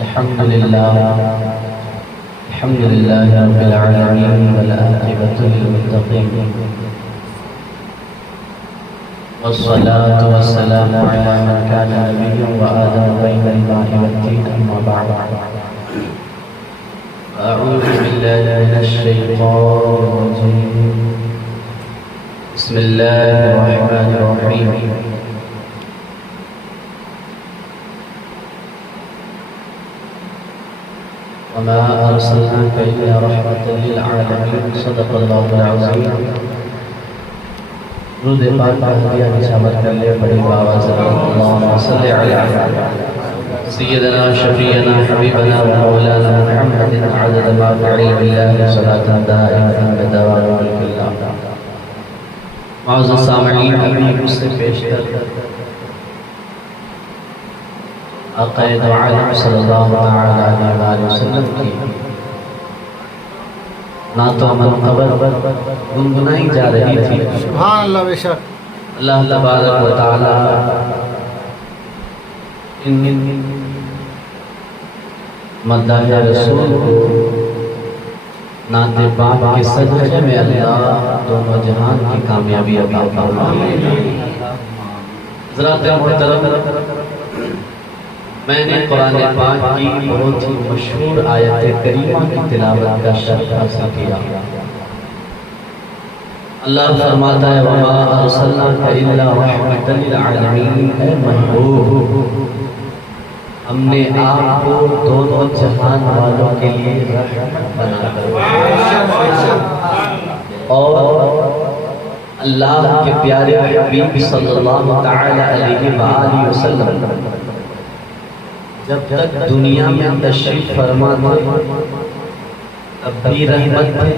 الحمد لله رب العالمين والعاقبة للمتقين والصلاة والسلام على من كان نبيا وآدم بين الماء والطين أما بعد أعوذ بالله من الشيطان الرجيم بسم الله الرحمن الرحيم وما أرسلناك إلا رحمة للعالمين صدق الله العظيم رود پاک کا ہدیہ نشامت کر لے بڑی باواز اللہم صلی علی سیدنا شفیعنا حبیبنا ومولانا محمد عدد ما فی علم اللہ صلاة دائمة بدوام ملک اللہ معزز سامعین ابھی اس سے پیشتر آقا دو عالم صلی اللہ علیہ وآلہ وسلم کی نعت و منقبت گنگنائی جا رہی تھی. سبحان اللہ بے شک. اللہ تبارک و تعالی ان مداح رسول کو نعت پاک کے صدقے میں اللہ دونوں جہان کی کامیابی عطا فرمائے. حضرات محترم، میں نے قرآن پاک کی بہت ہی مشہور آیت کریمہ کی تلاوت کا شرف حاصل کیا. اللہ فرماتا ہے وَمَا أَرْسَلْنَاكَ إِلَّا رَحْمَةً لِلْعَالَمِينَ، اے محبوب ہم نے آپ کو دونوں جہان والوں کے لیے رحمت بنا کر اور اللہ کے پیارے حبیب صلی اللہ علیہ وآلہ وسلم جب تک دنیا میں تشریف فرما تھے تب بھی رحمت تھے،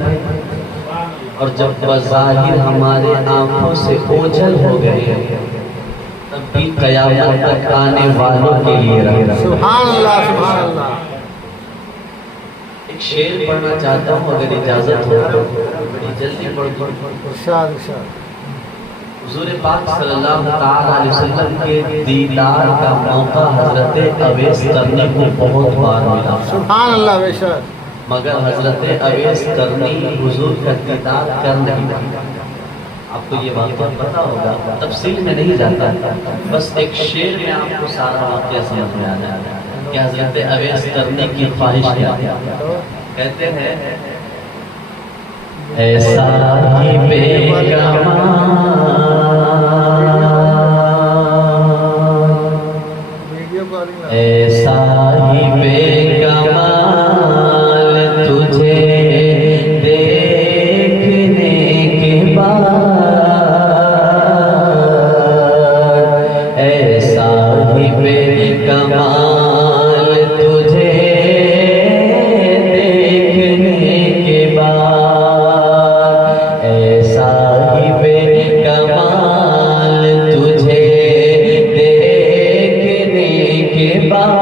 اور جب بظاہر ہمارے آنکھوں سے اوجھل ہو گئے تب بھی قیامت تک آنے والوں کے لیے رحمت. سبحان اللہ سبحان اللہ. ایک شعر پڑھنا چاہتا ہوں اگر اجازت ہو تو بڑی جلدی پڑھ دوں. ارشاد ارشاد. حضور پاک صلی اللہ علیہ وسلم کے دیدار کا موقع حضرت اویس قرنی کو بہت بار ملا. سبحان اللہ بے شک. مگر حضرت اویس قرنی حضور کا دیدار کر نہیں رہا. آپ کو یہ واقعہ پتا ہوگا، تفصیل میں نہیں جاتا، بس ایک شعر میں آپ کو سارا واقعہ سمجھ میں آ جائے کہ حضرت اویس قرنی کی خواہش کیا تھی. کہتے ہیں اے صاحب کمال، اے صاحب کمال تجھے دیکھنے کے بعد، اے صاحب کمال تجھے دیکھنے کے بعد، اے صاحب کمال تجھے دیکھنے کے بعد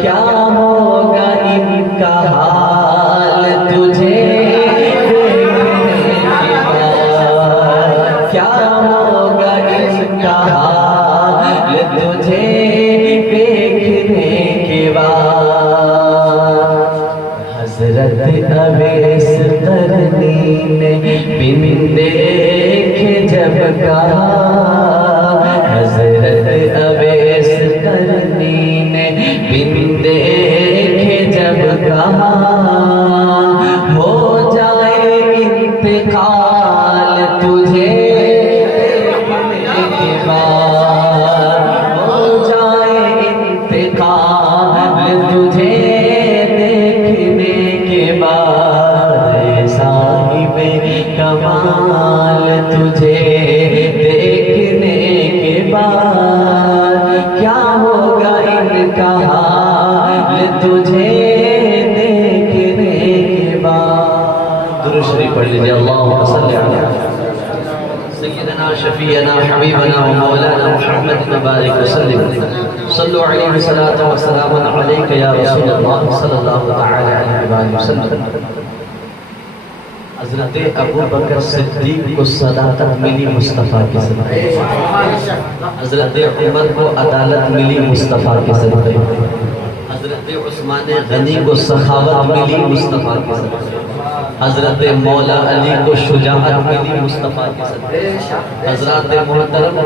کیا ہوگا ان کا حال تجھے دیکھنے کے بعد، کیا ہوگا ان کا حال تجھے دیکھنے کے بعد. حضرت اویس قرنی نے بن دیکھے جب کہا، حضرت اویس قرنی نے بن دیکھے جب کہا ہو جائے انتقال تجھے دیکھنے کے بعد، ہو جائے انتقال تجھے دیکھنے کے بعد، اے صاحب کمال تجھے دیکھنے کے بعد کیا ہوگا ان کا حال تجھے دیکھنے کے بعد. درود شریف پڑھ لیجیے. اللہم صلی علی سیدنا شفیعنا حبیبنا ومولانا محمد مبارک وسلم. صلو علیہ صلاۃ و سلام علیک یا رسول اللہ صلی اللہ علیہ وآلہ وسلم. حضرت ابو بکر صدیق کو صداقت ملی مصطفیٰ کے صدقے، حضرت عمر کو عدالت ملی مصطفیٰ کے صدقے، حضرت عثمان غنی کو سخاوت ملی مصطفیٰ کے صدقے، حضرت مولا علی کو شجاعت ملی مصطفیٰ کے صدقے۔ حضرات محترم،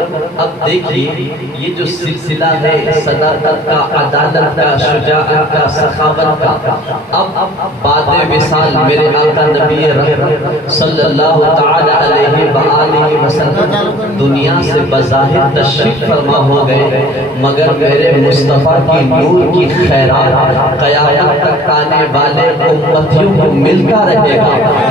اب دیکھیے یہ جو سلسلہ ہے صداقت کا، عدالت کا، شجاعت کا، سخاوت کا، اب بعد وصال میرے آقا نبی رحمت صلی اللہ تعالی علیہ وآلہ وسلم دنیا سے بظاہر تشریف فرما ہو گئے، مگر میرے مصطفیٰ کی نور کی خیرات قیامت تک آنے والے امتیوں کو ملتا رہے گا،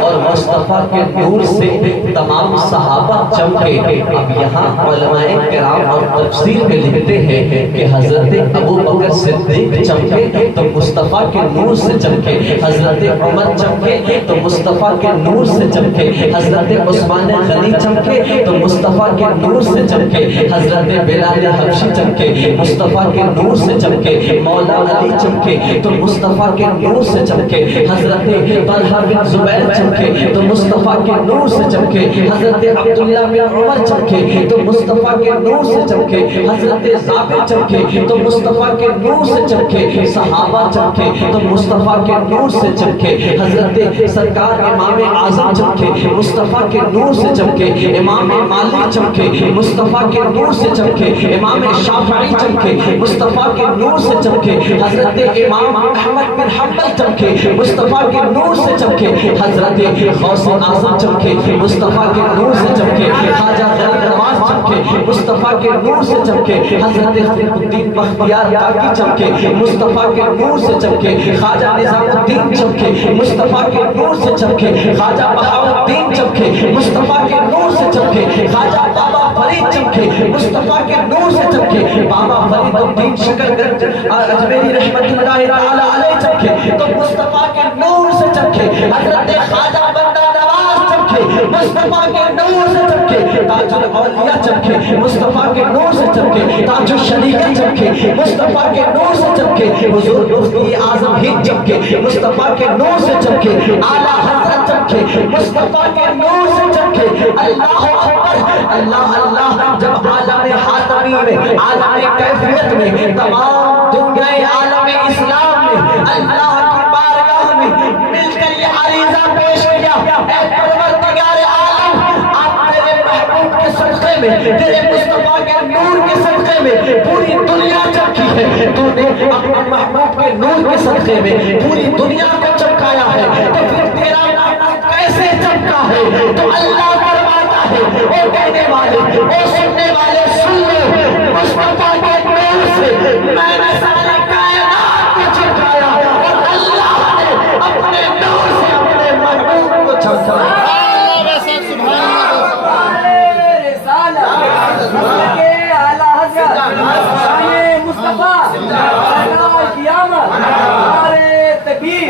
اور مصطفیٰ کے نور سے تمام صحابہ چمکے۔ اب یہاں علماء کرام اور تفسیر میں لکھتے ہیں کہ حضرت ابو بکر صدیق چمکے تو مصطفیٰ کے نور سے چمکے، حضرت عمر چمکے تو مصطفیٰ کے نور سے چمکے، حضرت عثمان غنی چمکے تو مصطفیٰ کے نور سے چمکے، حضرت بلال حبشی چمکے مصطفیٰ کے نور سے چمکے، مولا علی چمکے تو مصطفیٰ کے نور سے چمکے، حضرت طلحہ بن زبیر چمکے تو مصطفیٰ کے نور سے چمکے، حضرت عبداللہ بن عمر چمکے تو مصطفیٰ کے نور سے چمکے، حضرت ثابت چمکے تو مصطفیٰ کے نور سے چمکے، صحابہ چمکے تو مصطفیٰ کے نور سے چمکے، حضرت سرکار امام اعظم چمکے مصطفیٰ کے نور سے چمکے، امام مالک چمکے مصطفیٰ کے نور سے چمکے، امام شافعی چمکے مصطفیٰ کے نور سے چمکے، حضرت امام احمد بن حنبل چمکے مصطفیٰ کے نور سے چمکے، حضرت غوث اعظم چمکے مصطفیٰ کے نور سے چمکے، خواجہ غریب نواز چمکے مصطفیٰ کے نور سے چمکے، حضرت خلیق الدین بختیار کاکی چمکے مصطفیٰ کے نور سے چمکے، خواجہ نظام الدین چمکے مصطفیٰ کے نور سے چمکے، خواجہ بہاؤالدین چمکے مصطفیٰ کے نور سے چمکے، خواجہ بابا فرید چمکے مصطفیٰ کے نور سے چمکے، بابا فرید الدین شکرگنج اجمیری رحمت اللہ تعالی علیہ چمکے تو مصطفیٰ کے نور سے چمکے، حضرت خواجہ بندہ نواز چمکے مصطفیٰ کے نور سے چمکے، تاج الاولیاء چمکے مصطفیٰ کے نور سے چمکے، تاج الشریعہ چمکے مصطفیٰ کے نور سے چمکے، حضور مفتی اعظم ہند چمکے مصطفیٰ کے نور سے چمکے، اعلیٰ حضرت چمکے مصطفیٰ کے نور سے چمکے۔ اللہ اکبر، اللہ اللہ، جب عالم حاتمی میں، عالم کیفیت میں، تمام دنیا عالم اسلام میں اللہ کی بارگاہ میں مل کر یہ عریضہ پیش کیا، اے پروردگار عالم، آپ تیرے محبوب کے صدقے میں، تیرے مصطفیٰ کے نور کے صدقے میں پوری دنیا چمکی ہے، تو نے اپنے محبوب کے نور کے صدقے میں پوری دنیا کو چمکایا ہے، تو پھر تیرا محبوب کیسے چمکا ہے؟ تو اللہ فرماتا ہے، اے کہنے والے، اے سننے والے، سن لو، مصطفیٰ کے نور سے میں نے سارے کائنات کو چمکایا، اور اللہ نے اپنے نور سے اپنے محبوب کو چمکایا۔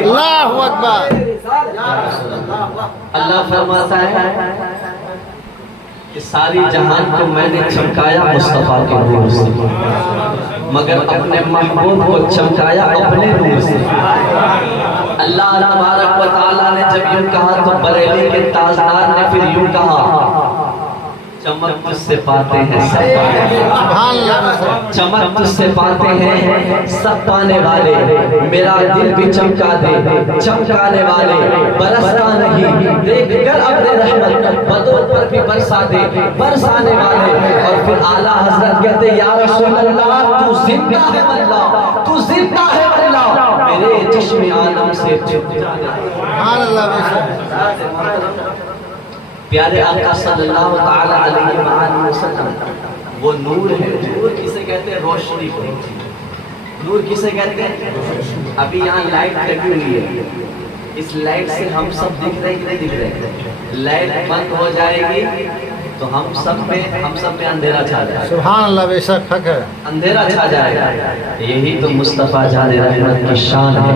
اللہ اکبر۔ اللہ فرماتا ہے کہ ساری جہان کو میں نے چمکایا مصطفیٰ کے نور سے، مگر اپنے محبوب کو چمکایا اپنے نور سے۔ اللہ تبارک و تعالیٰ نے جب یوں کہا تو بریلی کے تاجدار نے پھر یوں کہا، چمک تجھ سے پاتے ہیں سب پانے والے، چمک تجھ سے پاتے ہیں سب پانے والے، میرا دل بھی چمکا دے چمکانے والے، برستا نہیں دیکھ کر اپنے رحمت، بدوں پر بھی برسا دے برسانے والے۔ اور پھر اعلیٰ حضرت کہتے یا رسول اللہ، تو زندہ ہے اللہ، تو زندہ ہے اللہ، میرے چشم عالم سے چپ جانے۔ سبحان اللہ بے شک۔ پیارے آقا صلی اللہ تعالی علیہ وآلہ وسلم وہ نور ہے۔ نور کسے کہتے ہیں؟ روشنی کو۔ نور کسے کہتے ہیں؟ ابھی یہاں لائٹ لگی ہوئی ہے، اس لائٹ سے ہم سب دکھ رہے کہ نہیں دکھ رہے؟ لائٹ بند ہو جائے گی تو ہم سب میں اندھیرا چھا جائے گا۔ سبحان اللہ بے شک، حق ہے، اندھیرا چھا جائے گا۔ یہی تو مصطفیٰ جان رحمت کی شان ہے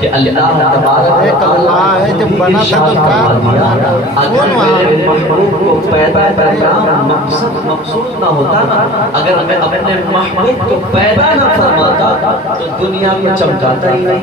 کہ اللہ تبارک و تعالیٰ جب بنا تھا تو کیا اگر میرے محبوب کو پیدا کرنا مقصود نہ ہوتا نا، اگر میں اپنے محبوب کو پیدا نہ فرماتا تو تو دنیا کو چمکاتا ہی نہیں،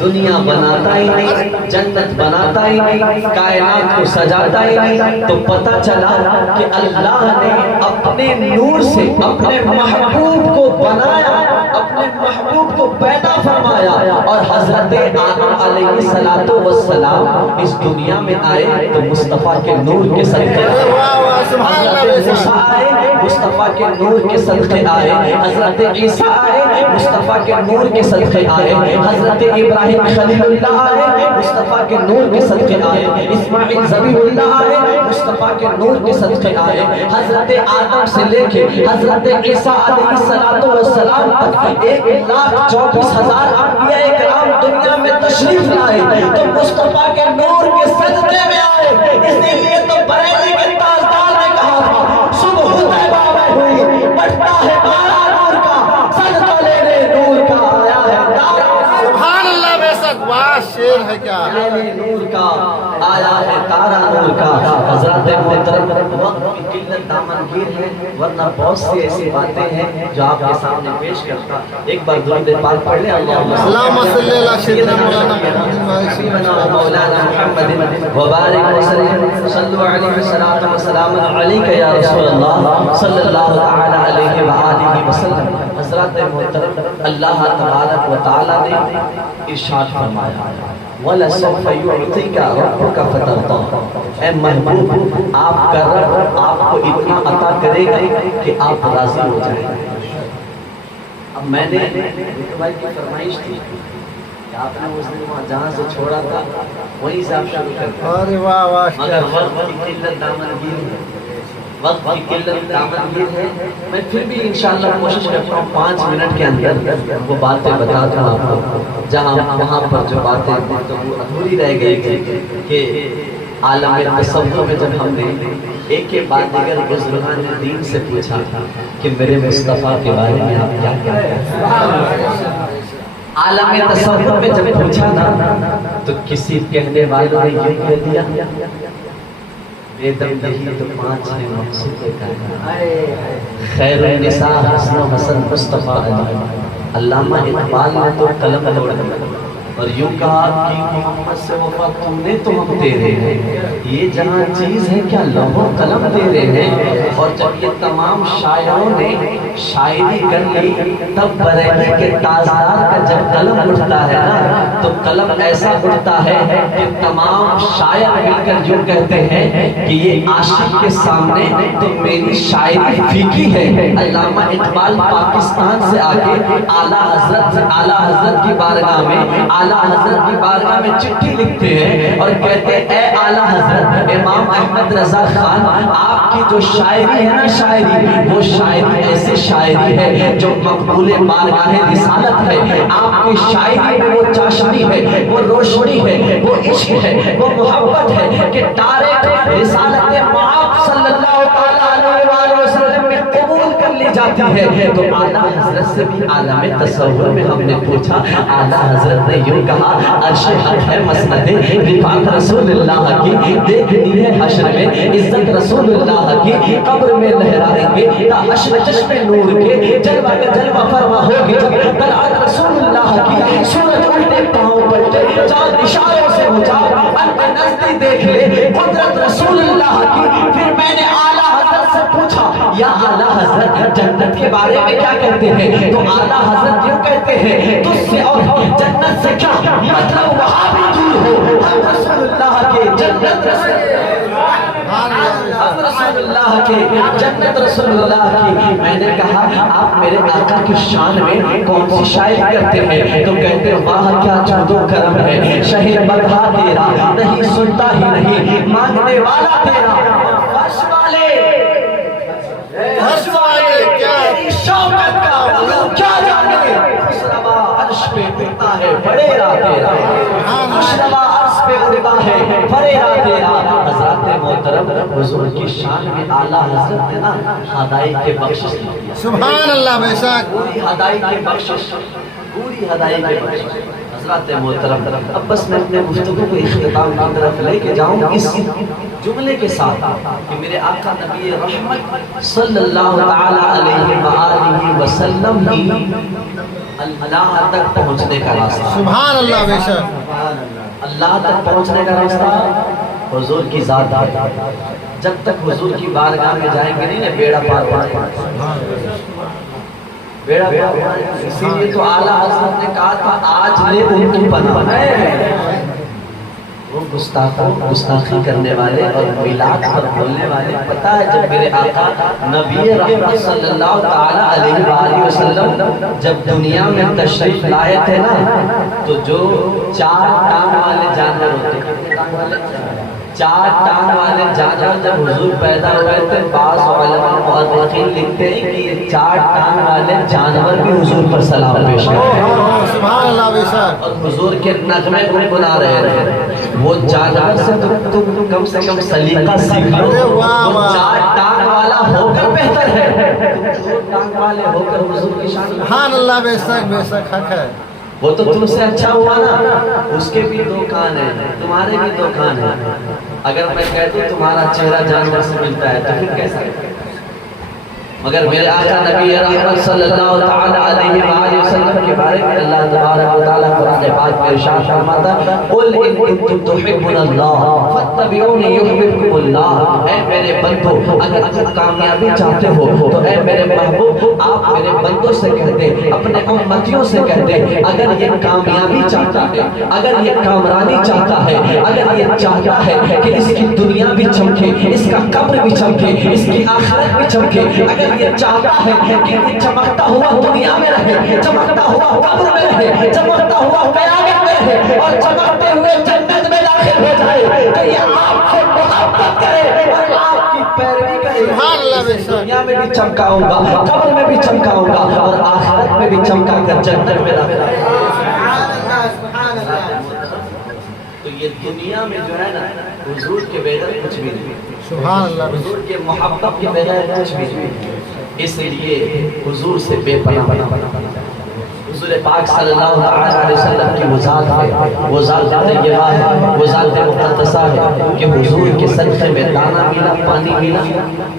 دنیا بناتا ہی نہیں، جنت بناتا ہی نہیں، کائنات کو سجاتا ہی نہیں، تو پتہ چلا کہ اللہ نے اپنے نور سے اپنے محبوب کو بنایا، اپنے محبوب کو پیدا فرمایا، اور حضرت آدم علیہ السلام اس دنیا میں آئے تو مصطفیٰ کے نور کے صدقے حضرت موسیٰ آئے، مصطفیٰ کے نور کے صدقے آئے، حضرت عیسیٰ آئے، مصطفیٰ کے نور کے صدقے آئے، حضرت ابراہیم خلیل اللہ آئے، مصطفیٰ کے نور کے صدقے آئے، اسماعیل ذبیح اللہ آئے، مصطفیٰ کے نور کے صدقے آئے، حضرت آدم سے لے کے حضرت عیسیٰ علیہ السلام تک 1,24,000 انبیاء کرام دنیا میں تشریف لائے تو مصطفیٰ کے نور کے صدقے میں آئے۔ اسی لیے تو بریلی کے تاجدار نے کہا تھا صبح طیبہ میں ہوئی بڑھتا ہے پارا نور کا، صدقہ لینے نور کا آیا ہے تارا۔ سبحان اللہ بے شک، واہ شیر ہے کیا، لینے نور کا آیا ہے تارا نور کا۔ حضرات محترم، وقت کی قلت دامنگیر ہے، ورنہ بہت سی ایسی باتیں ہیں جو آپ کے سامنے پیش کرتا۔ ایک بار درود پاک پڑھ لیں، اللہم صلی اللہ سیدنا مولانا محمد وبارک وسلم، صلوا علیہ الصلاۃ والسلام علیک یا رسول اللہ صلی اللہ تعالی علیہ وآلہ وسلم۔ حضرات محترم، اللہ تبارک و تعالی نے ارشاد فرمایا وَلَسَوْفَ يُعْطِيكَ رَبُّكَ فَتَرْضَىٰ، اے محبوب آپ کا رب آپ کو اتنا عطا کرے گا کہ آپ راضی ہو جائیں گے۔ اب میں نے بھائی کی فرمائش تھی کہ آپ نے اس دن وہاں جہاں سے چھوڑا تھا وہیں سے آپ شروع کرتے ہیں، ارے واہ واہ مگر وقت کی قلت دامنگیر ہے، وقت کی قلت دامنگیر ہے۔ میں پھر بھی انشاءاللہ کوشش کرتا ہوں 5 منٹ کے اندر وہ باتیں بتا دوں آپ کو، جہاں وہاں پر جو باتیں ادھوری رہ گئی تھی کہ عالم تصور میں جب ہم نے ایک کے بعد دیگر بزرگان دین سے پوچھا کہ میرے مصطفیٰ کے بارے میں آپ کیا کہتے ہیں، عالم تصور میں جب پوچھا نا تو کسی کہنے والوں نے یہ کہہ دیا بے دم یہی تو 5 ہیں مقصود کائنات، خیر النساء حسن و حسن مصطفیٰ علی۔ علامہ اقبال نے تو قلم توڑ دیا اور یوں کہا کہ محمد سے وفا تو نے تو ہم تیرے ہیں، یہ جہاں چیز ہے کیا لوح و قلم تیرے ہیں۔ اور جب یہ تمام شاعروں نے شاعری کر لی تب بریلی کے تاجدار کا جب قلم اٹھتا ہے نا تو قلم ایسا اٹھتا ہے کہ تمام شاعر مل کر یوں کہتے ہیں کہ یہ عاشق کے سامنے تو میری شاعری پھیکی ہے۔ علامہ اقبال پاکستان سے آگے اعلیٰ حضرت کی بارگاہ میں اعلیٰ حضرت کی بارگاہ میں چٹھی لکھتے ہیں اور کہتے ہیں اے اعلیٰ حضرت امام احمد رضا خان، آپ کی جو شاعری ہے نا شاعری، وہ شاعری ایسی شاعری ہے جو مقبول بارگاہ رسالت ہے۔ آپ کی شاعری میں وہ چاشنی ہے، وہ روشنی ہے، وہ عشق ہے، وہ محبت ہے کہ ڈائریکٹ رسالت معاذ صلی اللہ علیہ وآلہ وسلم میں قبول کر لی جاتی ہے۔ تو اعلیٰ حضرت سے بھی عالم تصور میں ہم نے پوچھا، اعلیٰ حضرت نے یوں کہا عرش حق ہے مسند رفعت رسول اللہ کی، دیکھنی ہے حشر میں عزت رسول اللہ کی، قبر میں لہرائیں گے تا حشر چشم نور کے، جلوہ کا جلوہ فرما ہوگی جب طلعت رسول اللہ کی، سورج الٹے پاؤں پلٹے چاند اشاروں سے بجھا ان کے نزدیک دیکھ لے قدرت رسول اللہ کی۔ پھر میں نے اعلیٰ حضرت سے پوچھا یا اعلیٰ حضرت جنت کے بارے میں کیا کہتے ہیں؟ تو اعلیٰ حضرت یوں کہتے ہیں تجھ سے اور جنت سے کیا مطلب وہاں بھی دور ہو، ہم رسول اللہ کے جنت رسول اللہ کے جنت رسول اللہ کی۔ میں نے کہا آپ میرے آقا کی شان میں کون سی شاعری کرتے ہیں؟ تو کہتے ہیں واہ کیا جود و کرم ہے شہر بدھا تیرا، نہیں سنتا ہی نہیں مانگنے والا تیرا، فرش والے کیا شوکت کا وہ کیا جانے، خوشنما عرش پہ اڑتا ہے بڑیرا تیرا، خوشنما عرش پہ اڑتا ہے بڑیرا تیرا۔ حضرات محترم، حضور کی شان میں اعلیٰ حضرت نے نا ہدایت کے بخشش کی، سبحان اللہ بے شک، پوری ہدایت کے بخشش، پوری ہدایت کے بخشش۔ حضرات محترم، اب بس میں اپنے گفتگو کو اختتام کی طرف لے کے جاؤں اس جملے کے ساتھ کہ میرے آقا نبی رحمت صلی اللہ تعالی علیہ وآلہ وسلم ہی اللہ تک پہنچنے کا راستہ، سبحان اللہ بے شک، اللہ تک پہنچنے کا راستہ حضور کی ذات ہے۔ جب تک حضور کی بارگاہ میں جائیں گے نہیں نا بیڑا پار پائیں، بیڑا پار پائیں۔ اسی لیے تو اعلیٰ حضرت نے کہا تھا آج لے ان کی پناہ، وہ گستاخی کرنے والے اور میلاد پر بولنے والے، پتہ ہے جب میرے آقا نبی رحمت صلی اللہ تعالیٰ علیہ وآلہ وسلم جب دنیا میں تشریف لائے تھے نا، تو جو 4 ٹانگ والے جانور ہوتے ہیں، 4 ٹانگ والے جانور جب حضور پیدا ہوئے تھے، بعض علماء مؤرخین لکھتے ہیں کہ یہ 4 ٹانگ والے جانور بھی حضور پر سلام پیش کرتے ہیں، سبحان اللہ بے شک، اور حضور کے نغمے گنگنا رہے تھے۔ وہ جانور سے تم کم سے کم سلیقہ سیکھ لو، وہ 4 ٹانگ والا ہو کر بہتر ہے، 2 ٹانگ والے ہو کر حضور کی شان۔ سبحان اللہ بے شک حق ہے۔ وہ تو تم سے اچھا ہوا نا، اس کے بھی 2 کان ہیں، تمہارے بھی 2 کان ہیں۔ اگر میں کہتا ہوں تمہارا چہرہ جانور سے ملتا ہے تو پھر کیسا ہے؟ مگر میرے آقا نبی رحمت صلی اللہ تعالی علیہ وآلہ وسلم کے بارے میں اللہ تبارک و تعالی قرآن پاک میں ارشاد فرماتا ہے، قل ان کنتم تحبون اللہ فاتبعونی یحببکم اللہ۔ اے میرے بندو اگر تم کامیابی چاہتے ہو تو اے میرے محبوب آپ میرے بندوں سے کہہ دیں، اپنے امتیوں سے کہہ دیں، اگر یہ کامیابی چاہتا ہے، اگر یہ کامرانی چاہتا ہے، اگر یہ چاہتا ہے کہ اس کی دنیا بھی چمکے، اس کا قبر بھی چمکے، اس کی آخرت بھی چمکے، اگر یہ چاہتا ہے کہ یہ چمکتا ہوا دنیا میں رہے، چمکتا ہوا قبر میں رہے، چمکتا ہوا قیامت میں رہے، اور چمکتے ہوئے جنت میں داخل ہو جائے، تو یہ آپ سے محبت کرے اور آپ کی پیروی کرے۔ سبحان اللہ بے شک، دنیا میں بھی چمکاؤں گا، قبر میں بھی چمکاؤں گا، اور آخرت میں بھی چمکا کر جنت میں داخل ہو جائے۔ تو یہ دنیا میں جو ہے نا حضور کے بغیر کچھ بھی نہیں، سبحان اللہ بے حضور کے محبت کے بغیر کچھ بھی نہیں۔ اس لیے حضور سے بے پناہ حضور پاک صلی اللہ علیہ وسلم کی وہ ذات ہے، وہ ذات طیبہ ہے، وہ ذات مقدسہ ہے کہ حضور کے صدقے میں دانا ملا، پانی ملا،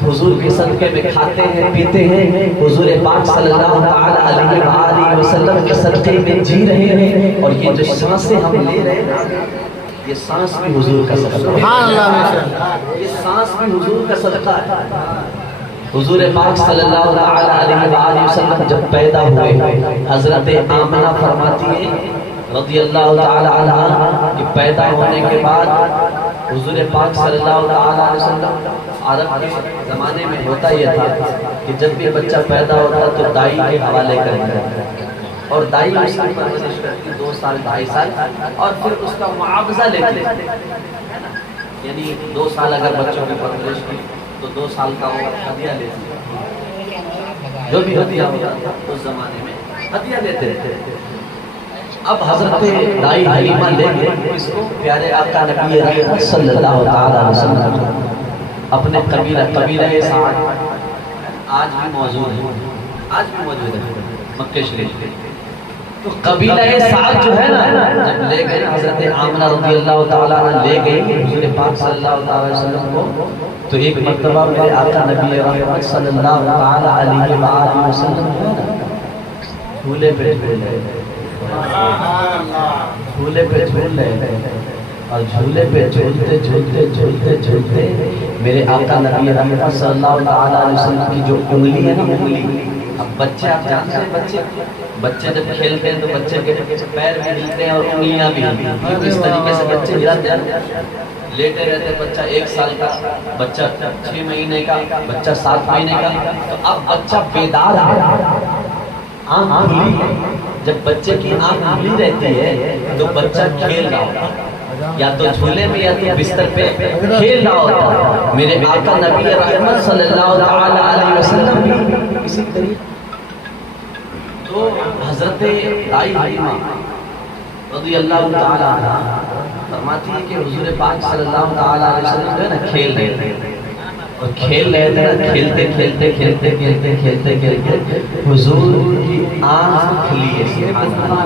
حضور کے صدقے میں کھاتے ہیں پیتے ہیں، حضور پاک صلی اللہ علیہ وآلہ وسلم کے صدقے میں جی رہے ہیں، اور یہ جو سانسیں ہم لے رہے ہیں یہ سانس بھی حضور کا صدقہ ہے، سبحان اللہ بے شک، یہ سانس بھی حضور کا صدقہ ہے۔ حضور پاک صلی اللہ علیہ وآلہ وسلم جب پیدا ہوئے، حضرت آمنہ فرماتی ہے رضی اللہ تعالی عنہ کہ پیدا ہونے کے بعد حضور پاک صلی اللہ علیہ وسلم، عرب کے زمانے میں ہوتا یہ تھا کہ جب بھی بچہ پیدا ہوتا تو دائی کے حوالے کرتا، اور دائی اس کی پرورش کرتی 2 سال 2.5 سال، اور پھر اس کا معاوضہ لیتے، یعنی 2 سال اگر بچوں کی پرورش کی تو 2 سال کا وہ ہدیہ لیتے، جو بھی ہدیہ ہوتا اس زمانے میں ہدیہ لیتے تھے۔ اب حضرت دائی حلیمہ لے گئے اس کو پیارے آقا نبی رحمت صلی اللہ علیہ وسلم اپنے قبیلہ سعد، آج بھی موجود ہے مکہ شریف کے، تو قبیلہ سعد جو ہے نا جب لے گئے حضرت آمنہ رضی اللہ تعالیٰ عنہ لے گئی حضور پاک صلی اللہ علیہ وسلم کو، تو ایک مرتبہ میرے آقا نبی رحمت صلی اللہ علیہ وآلہ وسلم جو ہے نا جھولے پہ جھول رہے، اور جھولے پہ جھولتے میرے آقا نبی رحمت صلی اللہ علیہ وسلم کی جو انگلی ہے نا، انگلی، اب بچے آپ جانتے ہیں بچے جب کھیلتے ہیں تو بچے کے پیر بھی ہلتے ہیں اور انگلیاں بھی ہلتی ہیں، اس طریقے سے بچے ہلاتے ہیں، لیٹے رہتے ہیں۔ بچہ 1 سال کا، بچہ 6 مہینے کا، بچہ 7 مہینے کا، تو اب بچہ بیدار ہے، آنکھ کھلی ہے، جب بچے کی آنکھ کھلی رہتی ہے تو بچہ کھیل رہا ہوتا، یا تو جھولے میں یا تو بستر پہ کھیل رہا ہوتا۔ میرے آقا نبی رحمت صلی اللہ علیہ وسلم بھی اسی طریقے، تو حضرت دائی حلیمہ رضی اللہ تعالی عنہ فرماتی ہے کہ حضور پاک صلی اللہ علیہ وسلم جو ہے نا کھیل رہے تھے، اور کھیل رہے تھے نا، کھیلتے حضور کی آنکھ کھلی ہے، سبحان اللہ،